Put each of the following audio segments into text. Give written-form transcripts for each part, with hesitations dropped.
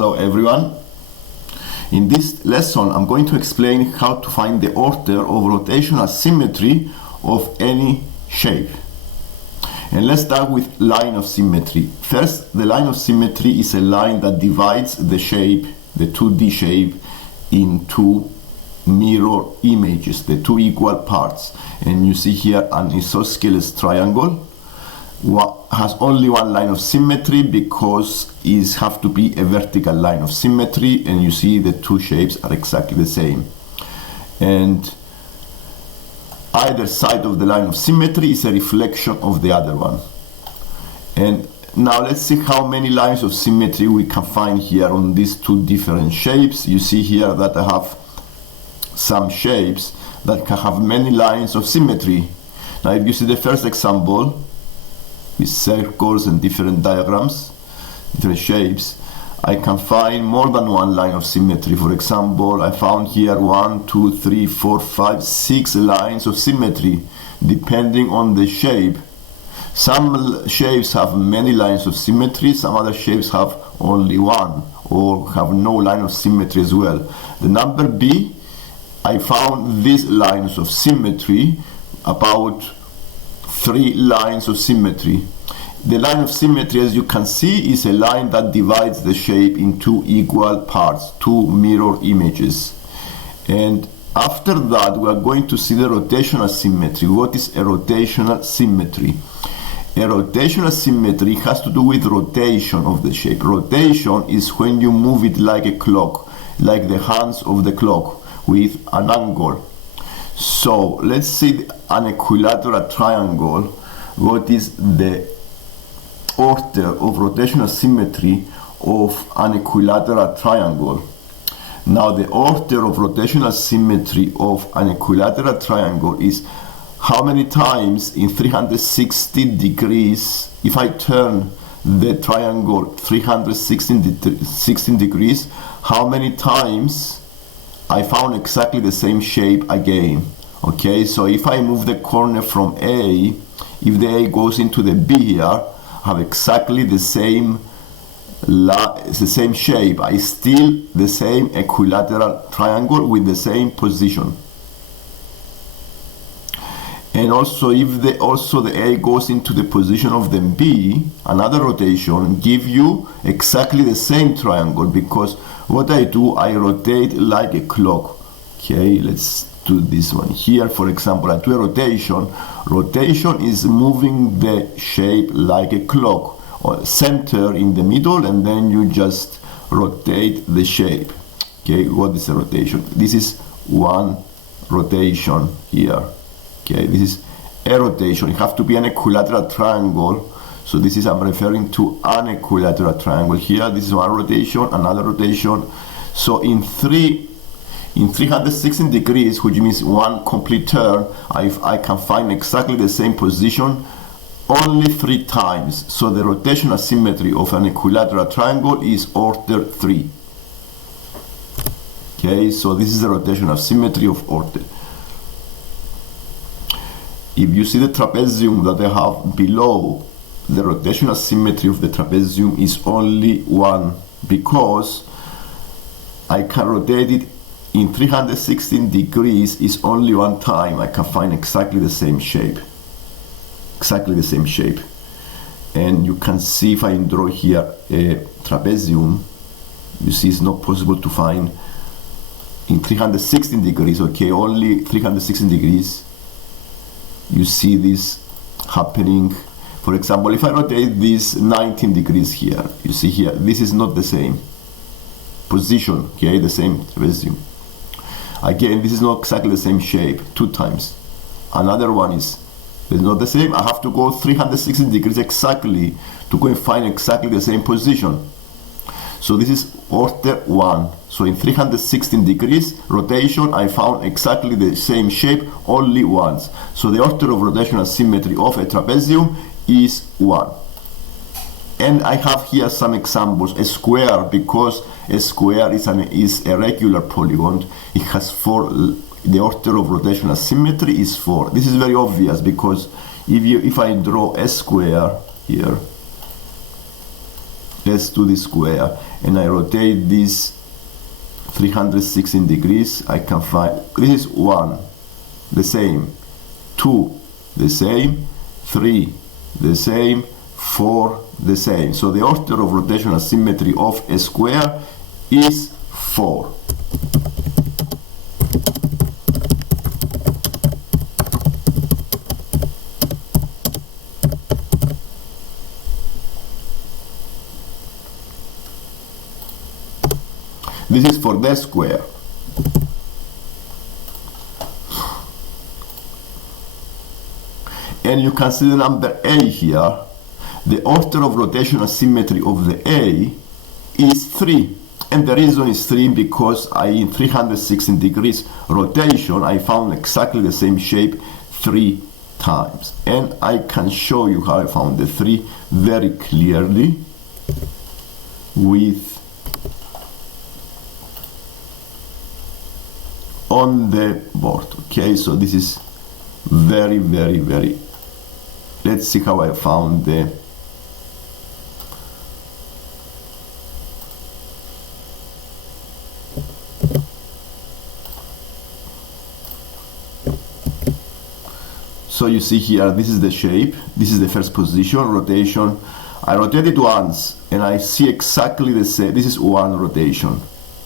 Hello everyone. In this lesson I'm going to explain how to find the order of rotational symmetry of any shape. And let's start with line of symmetry. First, the line of symmetry is a line that divides the shape, the 2D shape, into mirror images, the two equal parts. And you see here an isosceles triangle has only one line of symmetry because it has to be a vertical line of symmetry, and you see the two shapes are exactly the same. And either side of the line of symmetry is a reflection of the other one. And now let's see how many lines of symmetry we can find here on these two different shapes. You see here that I have some shapes that can have many lines of symmetry. Now if you see the first example with circles and different diagrams, different shapes, I can find more than one line of symmetry. For example, I found here 1, 2, 3, 4, 5, 6 lines of symmetry depending on the shape. Some shapes have many lines of symmetry, some other shapes have only one or have no line of symmetry as well. The number B, I found these lines of symmetry, about 3 lines of symmetry. The line of symmetry, as you can see, is a line that divides the shape into equal parts, two mirror images. And after that, we are going to see the rotational symmetry. What is a rotational symmetry? A rotational symmetry has to do with rotation of the shape. Rotation is when you move it like a clock, like the hands of the clock, with an angle. So let's see an equilateral triangle. What is the order of rotational symmetry of an equilateral triangle? Now the order of rotational symmetry of an equilateral triangle is how many times in 360 degrees, if I turn the triangle 316 degrees, how many times I found exactly the same shape again. Okay, so if I move the corner from A, if the A goes into the B here, have exactly the same shape. I still the same equilateral triangle with the same position. And also if the A goes into the position of the B, another rotation give you exactly the same triangle, because what I do, I rotate like a clock. Okay, let's do this one here. For example, I do a rotation. Rotation is moving the shape like a clock, or center in the middle, and then you just rotate the shape. Okay, what is a rotation? This is one rotation here. Okay, this is a rotation. It has to be an equilateral triangle. So this is, I'm referring to an equilateral triangle here. This is one rotation, another rotation. So in 316 degrees, which means one complete turn, I can find exactly the same position only 3 times. So the rotational symmetry of an equilateral triangle is order 3. Okay, so this is the rotational symmetry of order. If you see the trapezium that I have below, the rotational symmetry of the trapezium is only 1, because I can rotate it in 316 degrees is only 1 time. I can find exactly the same shape. Exactly the same shape. And you can see if I draw here a trapezium, you see it's not possible to find in 316 degrees, okay, only 316 degrees. You see this happening. For example, if I rotate this 19 degrees here, you see here, this is not the same position, okay, the same trapezium. Again, this is not exactly the same shape, 2 times. Another one is not the same. I have to go 360 degrees exactly to go and find exactly the same position. So this is order 1. So in 316 degrees rotation, I found exactly the same shape only once. So the order of rotational symmetry of a trapezium is 1. And I have here some examples. A square, because a square is a regular polygon, it has 4. The order of rotational symmetry is 4. This is very obvious, because if I draw a square here, let's do this square, and I rotate this 316 degrees, I can find this is 1, the same, 2, the same, 3, the same, 4, the same. So the order of rotational symmetry of a square is 4. This is for the square. And you can see the number A here. The order of rotational symmetry of the A is 3. And the reason is 3 because in 360 degrees rotation, I found exactly the same shape 3 times. And I can show you how I found the 3 very clearly with on the board. Okay, so this is very, let's see how I found the so you see here, this is the shape, this is the first position, rotation. I rotate it once and I see exactly the same. This is one rotation.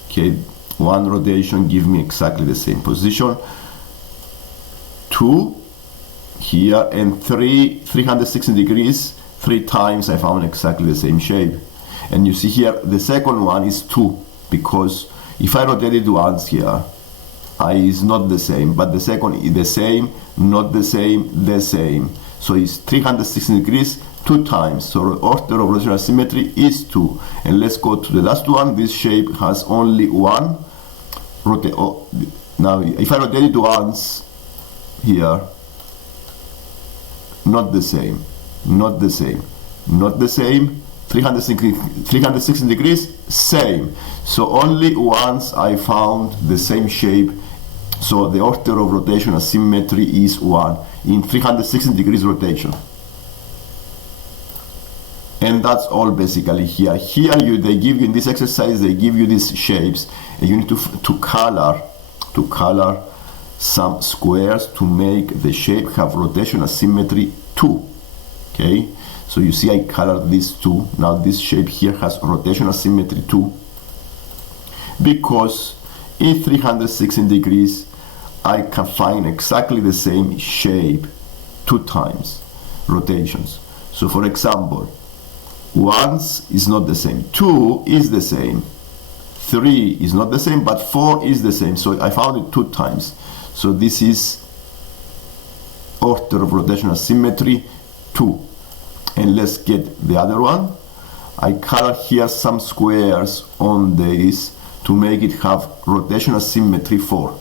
Okay, one rotation give me exactly the same position. 2 here and 360 degrees 3 times I found exactly the same shape. And you see here the second one is 2 because if I rotate it once here is not the same, but the second is the same, not the same, the same. So it's 360 degrees 2 times. So the order of rotational symmetry is 2. And let's go to the last one. This shape has only one rotate. Oh, now if I rotate it once here, not the same, not the same, not the same, 360 degrees, same. So only once I found the same shape. So the order of rotational symmetry is 1 in 360 degrees rotation. And that's all basically here. Here they give you in this exercise, they give you these shapes, and you need to color some squares to make the shape have rotational symmetry 2. Okay, so you see I colored these 2. Now this shape here has rotational symmetry 2 because in 360 degrees I can find exactly the same shape 2 times rotations. So for example, 1 is not the same, 2 is the same, 3 is not the same, but 4 is the same. So I found it 2 times. So this is order of rotational symmetry 2. And let's get the other one. I color here some squares on this to make it have rotational symmetry 4.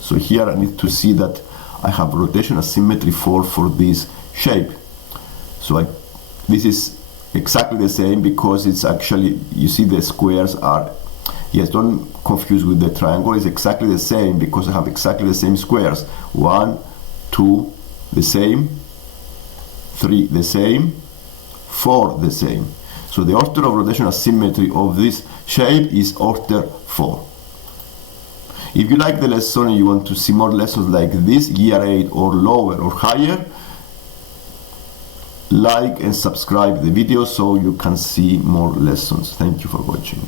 So here I need to see that I have rotational symmetry 4 for this shape. So this is exactly the same because it's actually, you see the squares are, yes, don't confuse with the triangle, it's exactly the same because I have exactly the same squares. 1, 2, the same, 3, the same, 4, the same. So the order of rotational symmetry of this shape is order 4. If you like the lesson and you want to see more lessons like this, year 8 or lower or higher, like and subscribe the video so you can see more lessons. Thank you for watching.